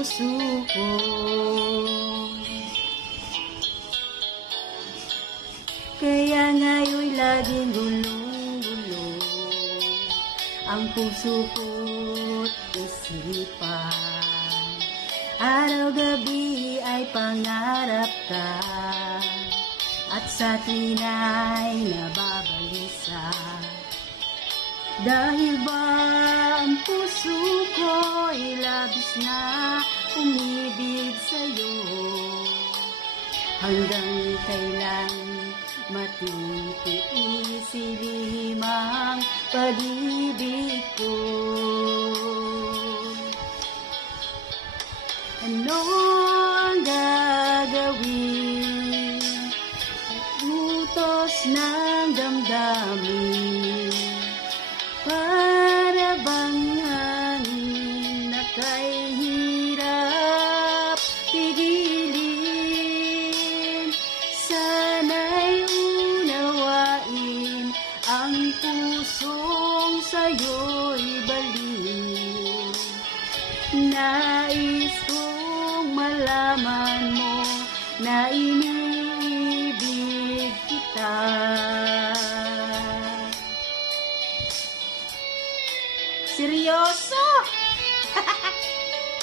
puso ko. Kaya ngayon'y laging gulong-gulong ang puso ko't isipan. Araw-gabi ay pangarap ka at sa tuwina'y nababalisa. Dahil ba ang puso ko'y labis na umibig sa'yo, hanggang kailan matitiis limang pag-ibig ko. Ano ang gagawin? Utos ng damdamin, para bang hangin na kay hirap pigilin. Sana'y unawain ang pusong sa'yo'y baliw. Nais kong malaman mo na iniibig kita. Seryoso?